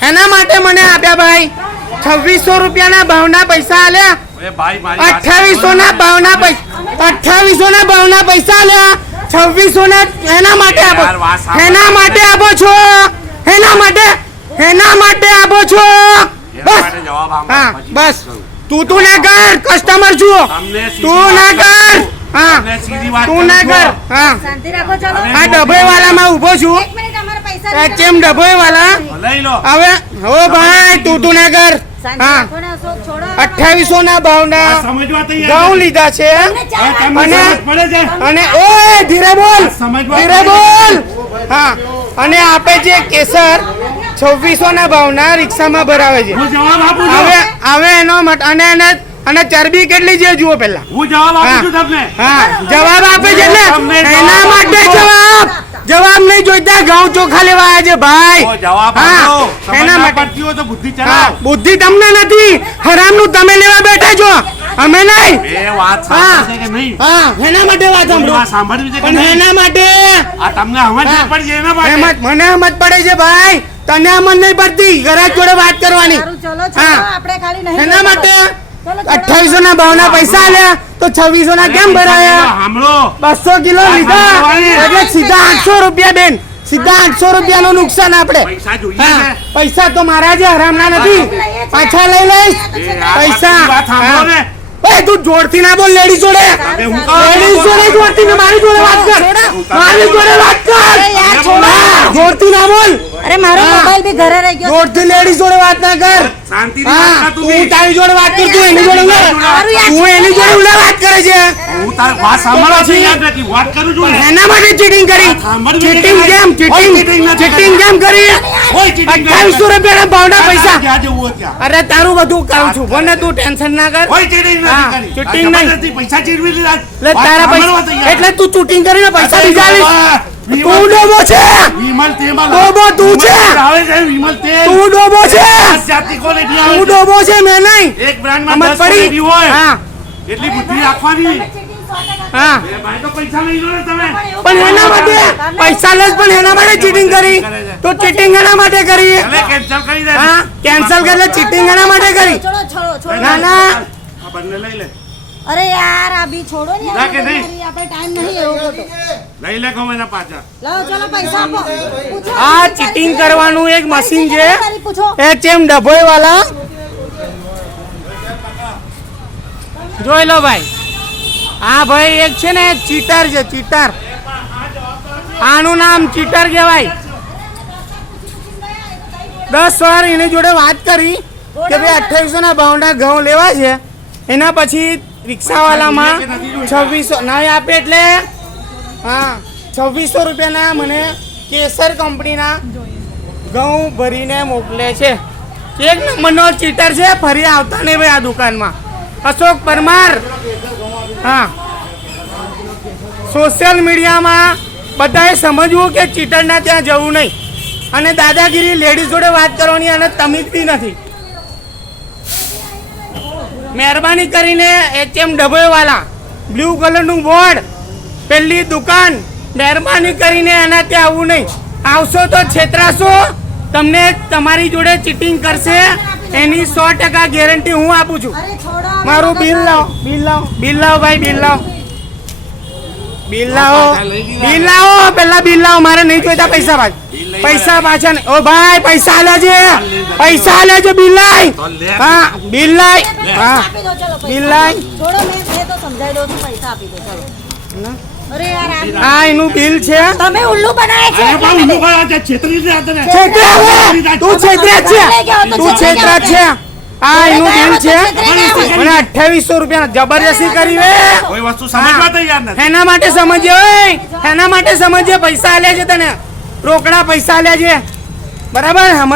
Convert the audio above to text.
એના માટે મને આપ્યા ભાઈ 2600 રૂપિયાના ભાવના પૈસા આલ્યા 2800 ના ભાવના પૈસા 2800 ના ભાવના પૈસા આલ્યા 2600 ના એના માટે આપો છો એના માટે આપો છો બસ હા બસ તું ના કર કસ્ટમર છું તું ના કર હા તું ના કર હા શાંતિ રાખો ચલો આ ડભોઈ વાલામાં ઊભો છું એક મિનિટ અમારા પૈસા કેમ ડભોઈ વાલા હવે હો ભાઈ તું ના કર હા 2800 ના ભાવના ઘઉં લીધા છે અને ઓય ધીરે બોલ હા અને આપે છે કેસર 2600 ના ભાવના રિક્ષામાં ભરાવે છે હવે એનો અને ચરબી કેટલી છે જુઓ પેલા હું જવાબ આપું છું તમને હા જવાબ આપે છે એટલે એના માટે જવાબ નહીં જોઈતા ઘઉં ચોખા લેવા આવ્યા છે ભાઈ એના માટે બુદ્ધિ તમને નથી હરામનું તમે લેવા બેઠા છો અમે નહીં હા એના માટે વાત પણ એના માટે મને સમજ પડે છે ભાઈ તને સમજ નહીં પડતી ઘરાક જોડે વાત કરવાની એના માટે 2800 ના ભાવના પૈસા આલ્યા તો 2600 ના કેમ ભરાયા 200 કિલો લીધા એટલે સીધા 800 રૂપિયા બેન સીધા 800 રૂપિયાનું નુકસાન આપણે પૈસા તો મારા જે હરામના નથી પાછા લઈ લઈશ પૈસા ઓય તું જોડતી ના બોલ લેડીઝ જોડે જોડતી ના મારી જોડે વાત કર જોડતી ના બોલ અરે મારો મોબાઈલ ભી ઘરે રહી ગયો જોડતી લેડીઝ જોડે વાત ના કર તું તારી જોડે વાત કર તું એની જોડે વાત કરે છે એના માટે ચીટિંગ કરી ચીટિંગ કેમ કરી 2800 રૂપિયાના ભાવના પૈસા અરે તારું બધું કરું છું પણ તું ટેન્શન ના કર ચીટિંગ નહીં પૈસા ચીરવી લીધા તારા પૈસા એટલે તું ચીટિંગ કરીને પૈસા બીજા તું ડોબો છે ડોબો તું છે તું ડોબો છે તું ડોબો છે મેં નહીં એક બ્રાન્ડમાં 10 ક્વોલિટી હોય એટલી બુદ્ધિ રાખવાની હા ભાઈ તો પૈસા લઈ લો ને તમે પણ એના માટે પૈસા લેસ પણ એના માટે ચીટિંગ કરી તો ચીટિંગ એના માટે કરી કેન્સલ કરી દે હા કેન્સલ કરે ચીટિંગ એના માટે કરી ના ના આ બંને લઈ લે અરે યાર આ બી છોડો ને ના કે નહીં? આપણે ટાઈમ નહીં એવો ખોટો લઈ લે કોમેના પાછા લાવો ચલો પૈસા આપો પૂછો આ ચીટિંગ કરવાનું એક મશીન છે પૂછો એ ચેમ ડભોઈ વાલા જોઈ લો ભાઈ આ ભાઈ એક છે ને ચીટર છે ચીટર આનું નામ ચીટર કહેવાય 10 વાર એની જોડે વાત કરી કે ભાઈ 2800 ના ભાવના ઘઉં લેવા છે એના પછી રિક્ષાવાલામાં 2600 નહીં આપે એટલે હા 2600 રૂપિયાના મને કેસર કંપનીના ઘઉં ભરીને મોકલે છે એક નંબરનો ચીટર છે ફરી આવતા નહીં ભાઈ આ દુકાનમાં અશોક પરમાર હા સોશિયલ મીડિયામાં બધાએ સમજવું કે ચીટરના ત્યાં જવું નહીં અને દાદાગીરી લેડીઝ જોડે વાત કરવાની અને તમીઝ નથી મહેરબાની કરીને એચએમ ડભોઈવાલા બ્લુ કલરનું બોર્ડ પહેલી દુકાન મહેરબાની કરીને એના ત્યાં આવવું નહીં આવશો તો છેતરાશો તમને તમારી જોડે ચીટિંગ કરશે એની 100% ગેરંટી હું આપું છું મારું બિલ લાવો ભાઈ બિલ લાવો પેલા બિલ લાવો મારે નહીં જોઈતા પૈસા પાછા નહીં ઓ ભાઈ પૈસા લેજે બિલ લાય હા બિલ લાય હા બિલ લાય છોડો મેં તો સમજાઈ દઉં છું પૈસા આપી દો ચલો અરે યાર હા એનું બિલ છે તમે ઉલ્લુ બનાવે છે તું છેતરા છે આ એનું બિલ છે અને 2800 રૂપિયા જબરજસ્તી કરી કોઈ વસ્તુ સમજવા તૈયાર નથી એના માટે સમજે પૈસા આલ્યા છે તને રોકડા પૈસા આલ્યા છે બરાબર